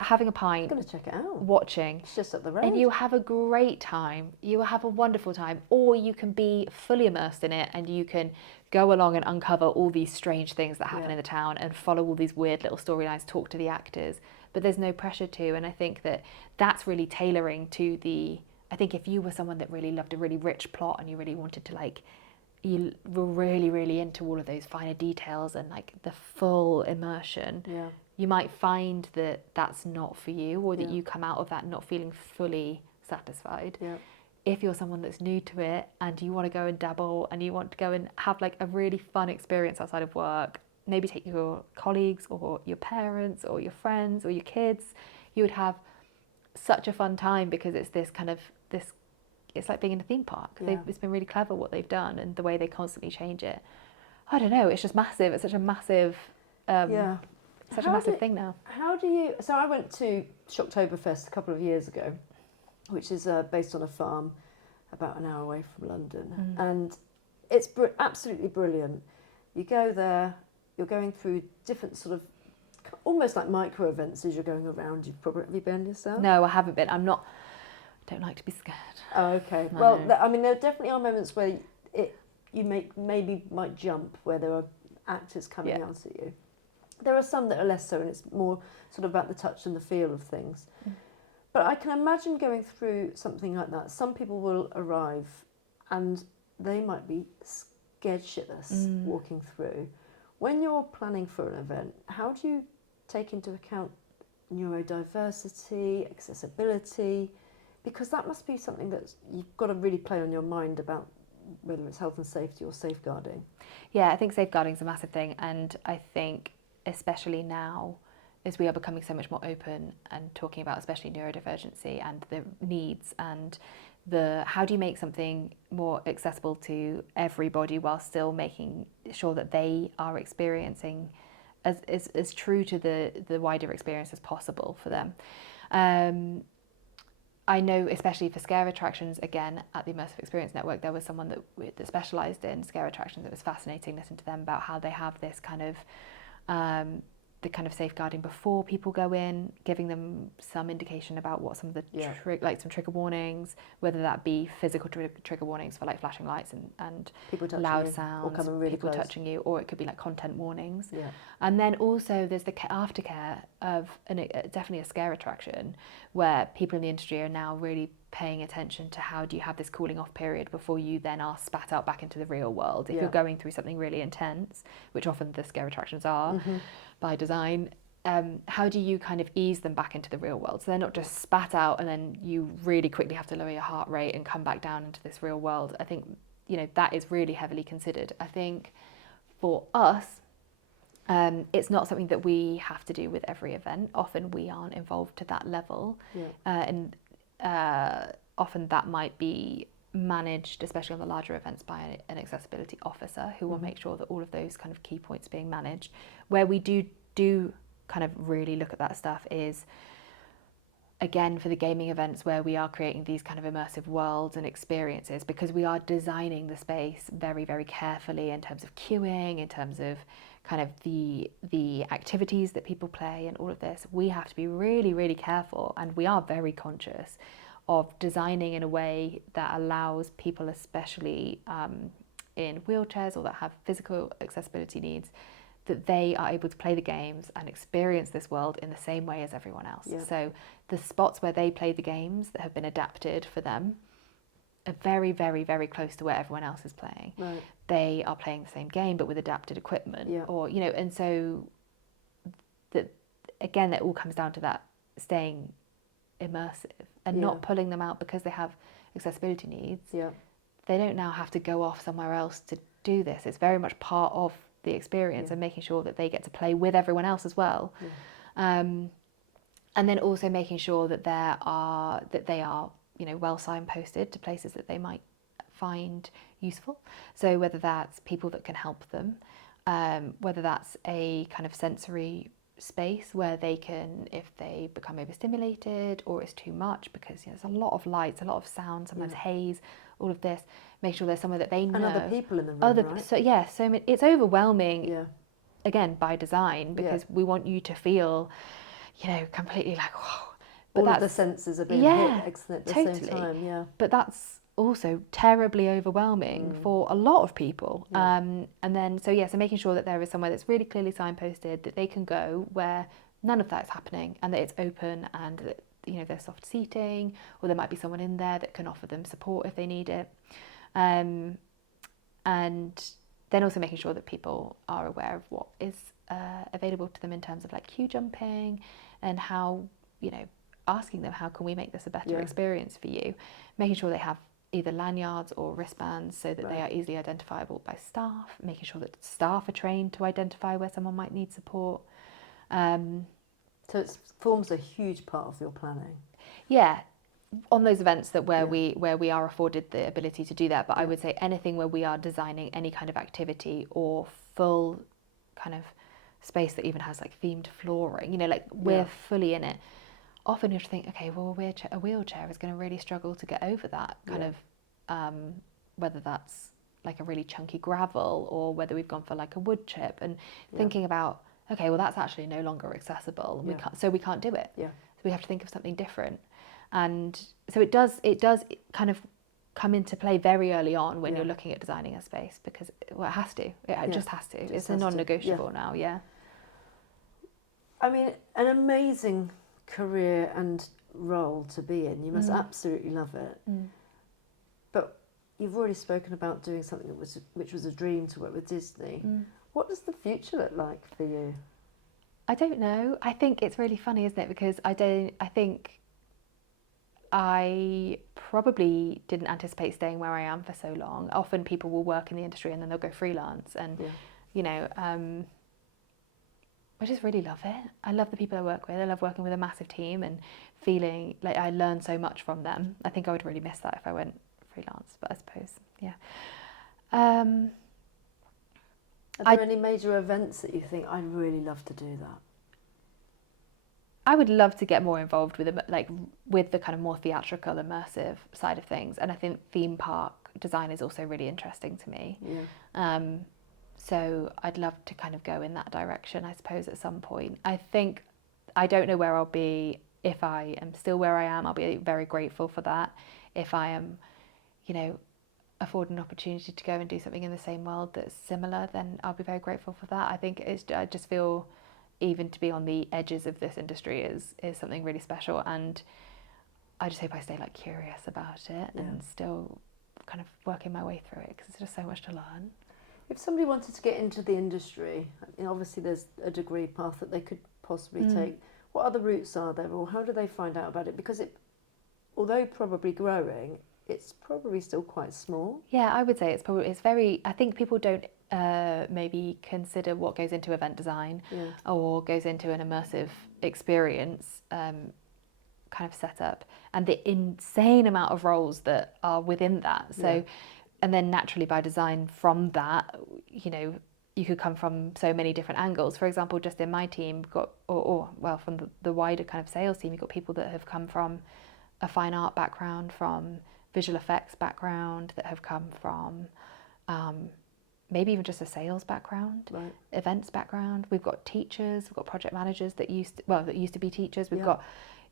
having a I'm pint, going to check it out. watching. It's just up the road. And you have a great time. You will have a wonderful time. Or you can be fully immersed in it and you can go along and uncover all these strange things that happen in the town and follow all these weird little storylines, talk to the actors. But there's no pressure to. And I think that that's really tailoring to the... I think if you were someone that really loved a really rich plot and you really wanted to like... You were really, really into all of those finer details and like the full immersion. Yeah. You might find that that's not for you, or that you come out of that not feeling fully satisfied. Yeah. If you're someone that's new to it and you want to go and dabble and you want to go and have like a really fun experience outside of work, maybe take your colleagues or your parents or your friends or your kids, you would have such a fun time because it's this kind of this. It's like being in a theme park. Yeah. It's been really clever what they've done and the way they constantly change it. I don't know. It's just massive. It's such a massive. Such a massive thing now. How do you... So I went to Shocktoberfest a couple of years ago, which is based on a farm about an hour away from London. And it's absolutely brilliant. You go there, you're going through different sort of, almost like micro events as you're going around. Have you been yourself? No, I haven't been. I don't like to be scared. Oh, okay. No. Well, I mean, there definitely are moments where you maybe might jump, where there are actors coming out at you. There are some that are less so, and it's more sort of about the touch and the feel of things. But I can imagine going through something like that. Some people will arrive and they might be scared shitless walking through. When you're planning for an event, how do you take into account neurodiversity, accessibility? Because that must be something that you've got to really play on your mind about, whether it's health and safety or safeguarding. Yeah, I think safeguarding is a massive thing, and I think especially now as we are becoming so much more open and talking about especially neurodivergency and the needs and the how do you make something more accessible to everybody while still making sure that they are experiencing as true to the wider experience as possible for them. I know, especially for scare attractions, again, at the Immersive Experience Network, there was someone that specialised in scare attractions. It was fascinating listening to them about how they have this kind of the kind of safeguarding before people go in, giving them some indication about what some of the like some trigger warnings, whether that be physical trigger warnings for like flashing lights and loud sounds, or coming really people close. touching you, or it could be like content warnings. Yeah. And then also there's the aftercare of definitely a scare attraction where people in the industry are now really paying attention to how do you have this cooling off period before you then are spat out back into the real world. If you're going through something really intense, which often the scare attractions are by design, how do you kind of ease them back into the real world? So they're not just spat out and then you really quickly have to lower your heart rate and come back down into this real world. I think, that is really heavily considered. I think for us, it's not something that we have to do with every event. Often we aren't involved to that level. And often that might be managed, especially on the larger events, by an accessibility officer who will make sure that all of those kind of key points are being managed. Where we do kind of really look at that stuff is, again, for the gaming events where we are creating these kind of immersive worlds and experiences, because we are designing the space very, very carefully in terms of queuing, in terms of kind of the activities that people play and all of this. We have to be really, really careful, and we are very conscious of designing in a way that allows people, especially in wheelchairs or that have physical accessibility needs, that they are able to play the games and experience this world in the same way as everyone else. So the spots where they play the games that have been adapted for them are very, very, very close to where everyone else is playing. They are playing the same game but with adapted equipment, or and so that, again, that all comes down to that staying immersive and not pulling them out because they have accessibility needs. They don't now have to go off somewhere else to do this. It's very much part of the experience and making sure that they get to play with everyone else as well. And then also making sure that they are well signposted to places that they might find useful. So whether that's people that can help them, whether that's a kind of sensory space where they can, if they become overstimulated or it's too much, because there's a lot of lights, a lot of sound, sometimes haze, all of this, make sure there's somewhere that they know. And other people in the room, right? So many, it's overwhelming, again, by design, because we want you to feel, you know, completely like, whoa. But All of the that's, senses are being yeah, hit at the totally. same time. Yeah. But that's also terribly overwhelming for a lot of people. Yeah. And then, so making sure that there is somewhere that's really clearly signposted that they can go where none of that's happening, and that it's open, and that, you know, there's soft seating, or there might be someone in there that can offer them support if they need it. And then also making sure that people are aware of what is available to them in terms of like queue jumping, and how, you know, asking them, how can we make this a better experience for you? Making sure they have either lanyards or wristbands so that they are easily identifiable by staff, making sure that staff are trained to identify where someone might need support. So it forms a huge part of your planning. Yeah, on those events that where we are afforded the ability to do that. But I would say anything where we are designing any kind of activity or full kind of space that even has like themed flooring, you know, like we're fully in it. Often you have to think, okay, well, a wheelchair is going to really struggle to get over that kind of, whether that's like a really chunky gravel or whether we've gone for like a wood chip, and thinking about, okay, well, that's actually no longer accessible. We can't do it. Yeah. So we have to think of something different. And so it does kind of come into play very early on when you're looking at designing a space, because it has to. It just has to. It's a non-negotiable now. Yeah. I mean, an amazing career and role to be in. You must absolutely love it. But you've already spoken about doing something which was a dream, to work with Disney. What does the future look like for you? I don't know. I think it's really funny, isn't it? Because I think I probably didn't anticipate staying where I am for so long. Often people will work in the industry and then they'll go freelance, and you know, I just really love it. I love the people I work with. I love working with a massive team and feeling like I learn so much from them. I think I would really miss that if I went freelance, but I suppose, Are there any major events that you think I'd really love to do that? I would love to get more involved with the kind of more theatrical, immersive side of things, and I think theme park design is also really interesting to me. So I'd love to kind of go in that direction, I suppose, at some point. I don't know where I'll be. If I am still where I am, I'll be very grateful for that. If I am, you know, afforded an opportunity to go and do something in the same world that's similar, then I'll be very grateful for that. I just feel even to be on the edges of this industry is something really special, and I just hope I stay like curious about it and still kind of working my way through it, because there's just so much to learn. If somebody wanted to get into the industry, obviously there's a degree path that they could possibly take. What other routes are there, or how do they find out about it? Because although probably growing, it's probably still quite small. Yeah, I would say it's very, I think people don't maybe consider what goes into event design or goes into an immersive experience kind of setup, and the insane amount of roles that are within that. So and then naturally by design from that, you know, you could come from so many different angles. For example, just in my team, got from the wider kind of sales team, you've got people that have come from a fine art background, from visual effects background, that have come from maybe even just a sales background, events background. We've got teachers, we've got project managers that used to be teachers. We've got,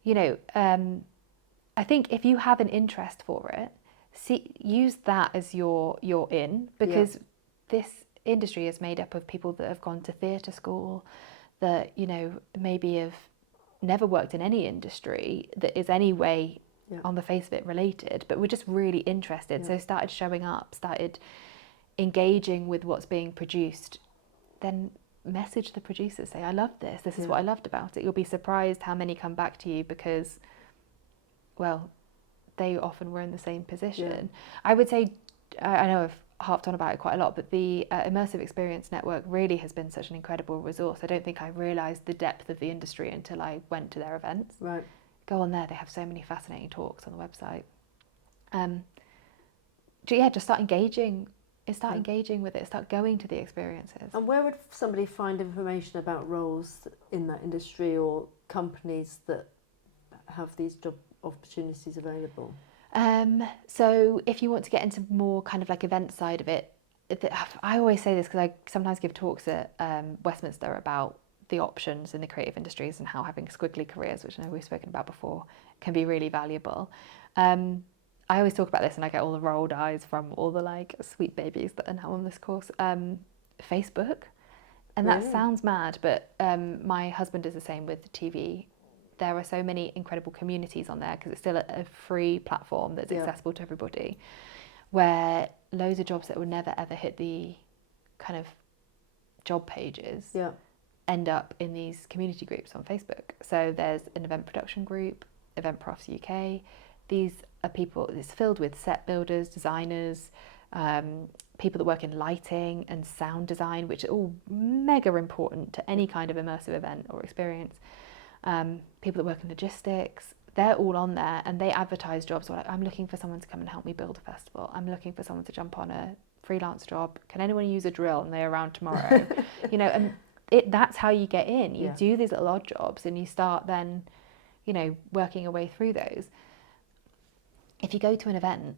you know, I think if you have an interest for it, use that as your in, because this industry is made up of people that have gone to theatre school, that, you know, maybe have never worked in any industry that is any way on the face of it related, but we're just really interested. So started showing up, started engaging with what's being produced, then message the producers, say, I love this, this is what I loved about it. You'll be surprised how many come back to you because, well, they often were in the same position. I would say, I know I've harped on about it quite a lot, but the Immersive Experience Network really has been such an incredible resource. I don't think I realised the depth of the industry until I went to their events. Go on there, they have so many fascinating talks on the website. Just start engaging. Engaging with it, start going to the experiences. And where would somebody find information about roles in that industry or companies that have these job opportunities available? So if you want to get into more kind of like event side of it, I always say this because I sometimes give talks at Westminster about the options in the creative industries and how having squiggly careers, which I know we've spoken about before, can be really valuable. I always talk about this and I get all the rolled eyes from all the like sweet babies that are now on this course. Facebook, and that sounds mad, but my husband is the same with TV. There are so many incredible communities on there because it's still a free platform that's accessible to everybody, where loads of jobs that would never ever hit the kind of job pages end up in these community groups on Facebook. So there's an event production group, Event Profs UK. These are people, it's filled with set builders, designers, people that work in lighting and sound design, which are all mega important to any kind of immersive event or experience. People that work in logistics, they're all on there and they advertise jobs. Like, I'm looking for someone to come and help me build a festival. I'm looking for someone to jump on a freelance job. Can anyone use a drill? And they're around tomorrow. You know, and that's how you get in. You do these little odd jobs and you start then, you know, working your way through those. If you go to an event,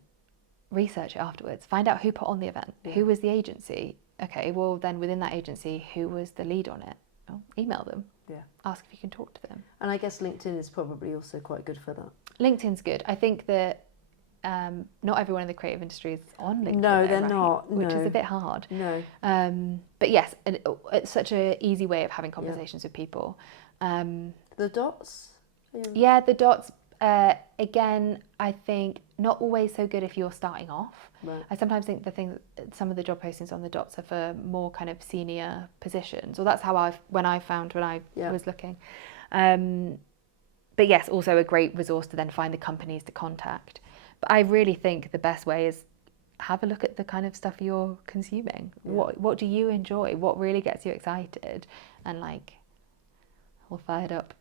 research it afterwards. Find out who put on the event. Who was the agency? Okay, well then within that agency, who was the lead on it? Well, email them. Yeah. Ask if you can talk to them. And I guess LinkedIn is probably also quite good for that. LinkedIn's good. I think that not everyone in the creative industry is on LinkedIn. No, they're not. Which is a bit hard. No. But yes, it's such an easy way of having conversations with people. The dots? Yeah, the dots. Again, I think not always so good if you're starting off. Right. I sometimes think some of the job postings on the dots are for more kind of senior positions, or that's how I found when I was looking. But yes, also a great resource to then find the companies to contact. But I really think the best way is have a look at the kind of stuff you're consuming. Yeah. What do you enjoy? What really gets you excited? And like, all fired up.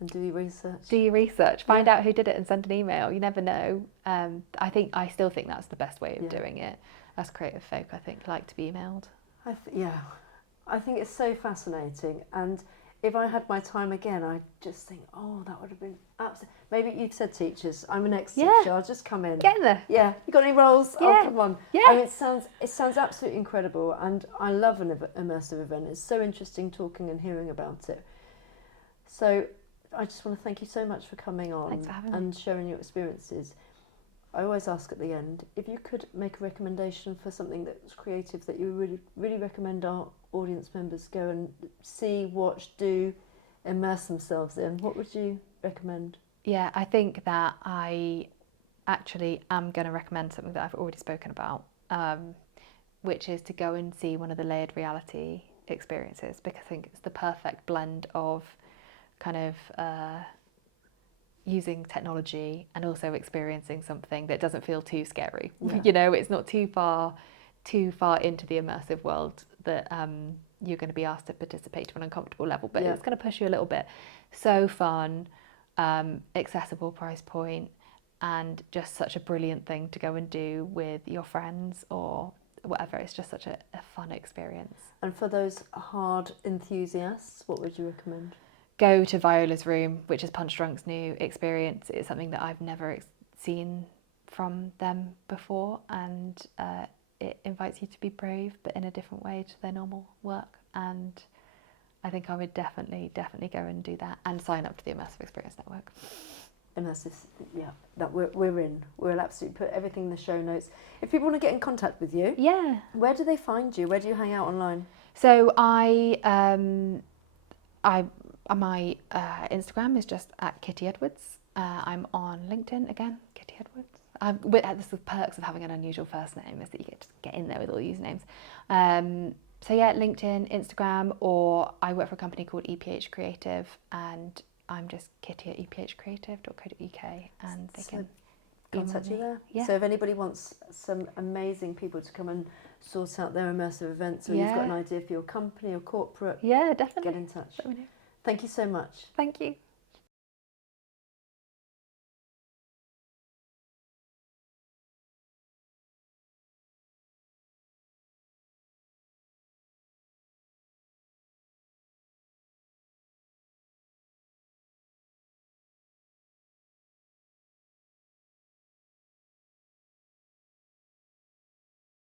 And do your research. Do your research. Find out who did it and send an email. You never know. I still think that's the best way of doing it. As creative folk, I think, like to be emailed. I think it's so fascinating. And if I had my time again, I'd just think, oh, that would have been absolutely... Maybe you've said teachers. I'm an ex-teacher. I'll just come in. Get in there. Yeah. You got any roles? Yeah. Oh, come on. Yeah. I mean, it sounds absolutely incredible. And I love an immersive event. It's so interesting talking and hearing about it. So I just want to thank you so much for coming on and sharing your experiences. I always ask at the end, if you could make a recommendation for something that's creative that you really, really recommend our audience members go and see, watch, do, immerse themselves in, what would you recommend? Yeah, I think that I actually am going to recommend something that I've already spoken about, which is to go and see one of the layered reality experiences, because I think it's the perfect blend of kind of using technology and also experiencing something that doesn't feel too scary. You know, it's not too far into the immersive world that you're going to be asked to participate to an uncomfortable level, but it's going to push you a little bit. So fun, accessible price point, and just such a brilliant thing to go and do with your friends or whatever. It's just such a fun experience. And for those hard enthusiasts, what would you recommend? Go to Viola's Room, which is Punch Drunk's new experience. It's something that I've never seen from them before, and it invites you to be brave, but in a different way to their normal work. And I think I would definitely go and do that, and sign up to the Immersive Experience Network. Immersive, that we're in. We'll absolutely put everything in the show notes. If people want to get in contact with you, where do they find you? Where do you hang out online? So my Instagram is just at Kitti Edwards. I'm on LinkedIn again, Kitti Edwards. This is the perks of having an unusual first name, is that you get to get in there with all the usernames. So yeah, LinkedIn, Instagram, or I work for a company called EPH Creative, and I'm just Kitti at ephcreative.co.uk, and they can contact you there. Yeah. So if anybody wants some amazing people to come and sort out their immersive events, or you've got an idea for your company or corporate, definitely get in touch. Let me know. Thank you so much. Thank you.